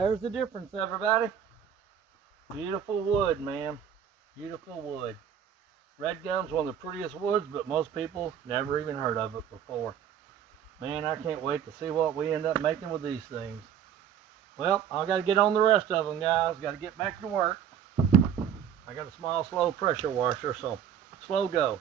there's the difference, everybody. Beautiful wood, man. Beautiful wood. Radgum's one of the prettiest woods, but most people never even heard of it before. Man, I can't wait to see what we end up making with these things. Well, I got to get on the rest of them, guys. Got to get back to work. I got a small, slow pressure washer, so slow go.